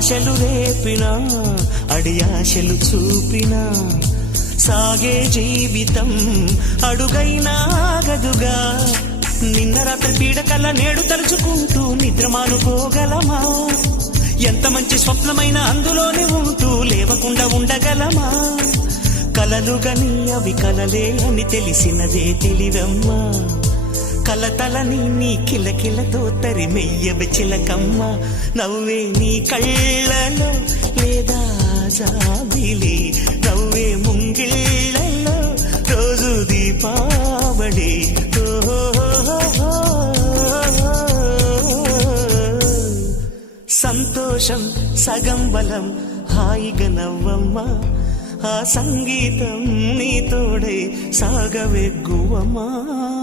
ఆశలు రేపినా అడియాశలు చూపినా సాగే జీవితం అడుగైనా ఆగదుగా. నిన్న రాత్రి పీడకల నేడు తలుచుకుంటూ నిద్రమానుకోగలమా? ఎంత మంచి స్వప్నమైన అందులోనే ఉంటూ లేవకుండా ఉండగలమా? కలలుగని అవి కలలే అని తెలిసినదే తెలివమ్మా. కలతలని నీ కిలకిలతో తరిమెయ్యవి చిలకమ్మ. నవ్వే నీ కళ్ళలో లేదా జాబిలి, నవ్వే ముంగిళ్ళలో రోజు దీపావళి. సంతోషం సగం బలం, హాయిగా నవ్వమ్మా. ఆ సంగీతం నీ తోడై సాగవెగ్గువమ్మా.